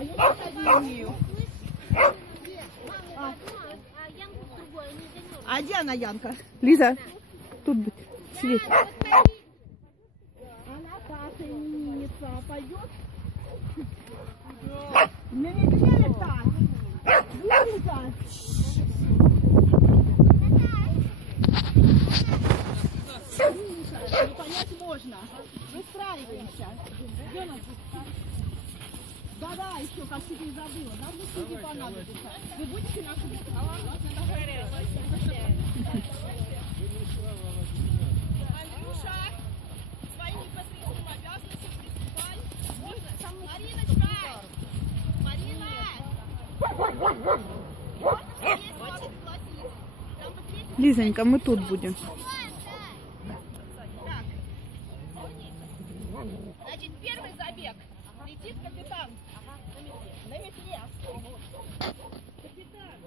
А я читать не умею. А где она, Янка? Лиза, тут быть. Сидеть. Она Катя именинница. Пойдет? Не Лиза. Лиза. Ну, понять можно. Выстраиваемся. Где нас? Да-да, еще, как ты не забыла. Нам мужчине понадобится. Вы будете наши Андрюша, своим непосредственным обязанностям приступай. Можно? Мариночка! Марина! Лизонька, мы тут будем. Значит, первый забег. Летит капитан. На метле. Капитан.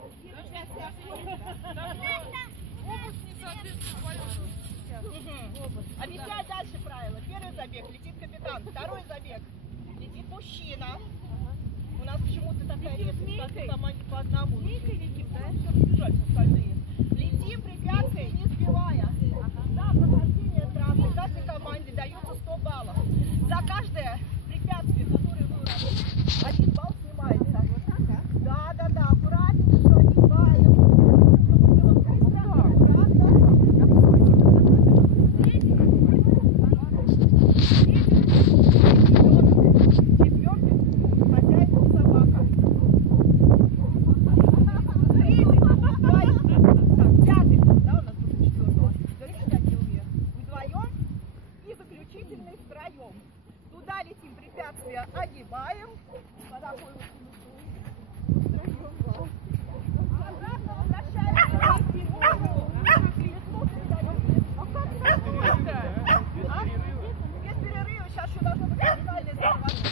Обувь не соответствует. Объясняю дальше правила. Первый забег летит капитан. Второй забег летит мужчина. У нас почему-то такая редкость, как в команде по одному. Летим, да? Все разбежались остальные. Летим, препятствия не сбивая. За прохождение трассы каждой команде дается 100 баллов. За каждое препятствие, которое вы уронили, 1 балл снимается. Да, аккуратненько, все, 1 балл. Было быстро, аккуратно. Четвертый хозяин собака. Пятый, да, у нас будет четвертого. Говорите, как не умею. Вдвоем и заключительный втроем. Туда летим, препятствия огибаем. По такой вот обратно возвращаемся. Без перерыва. Сейчас еще должно быть финальное соревнование.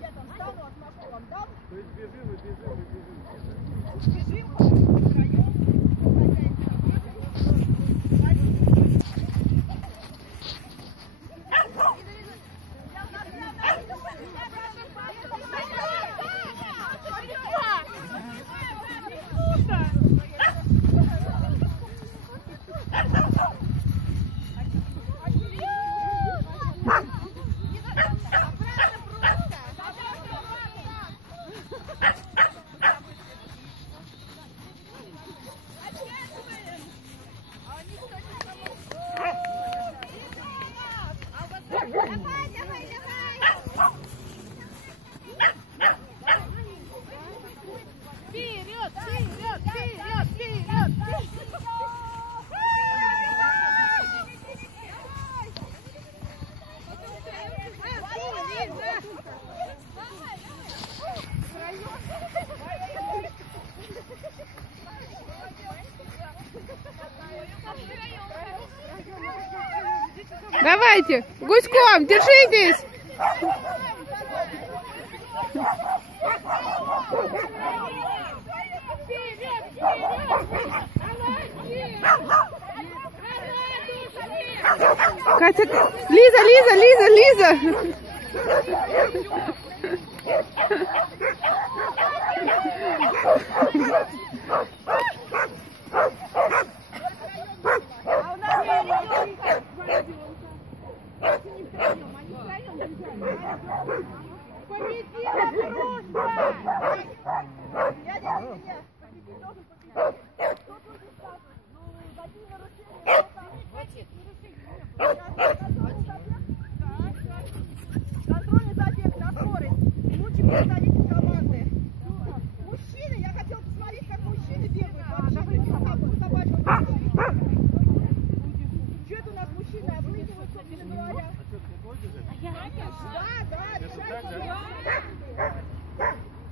Я там встану, отмашку вам дам. То есть бежим. Бежим, втроем. Давайте, гуськом, держитесь. Катя, Лиза. Контрольный забег на скорость. Лучший представитель команды. Мужчины, я хотела посмотреть, как мужчины бегают. Что это у нас мужчины обрызгивают, собственно говоря? Да, решайте.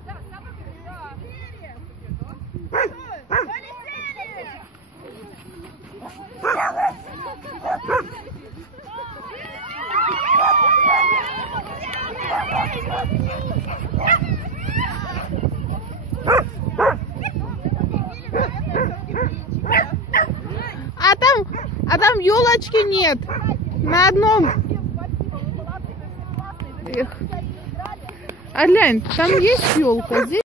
Да, собака, да. Полетели! А там елочки нет. На одном. Всем спасибо, вы молодцы, вы все классные, вы все играли. А глянь, там есть елка, здесь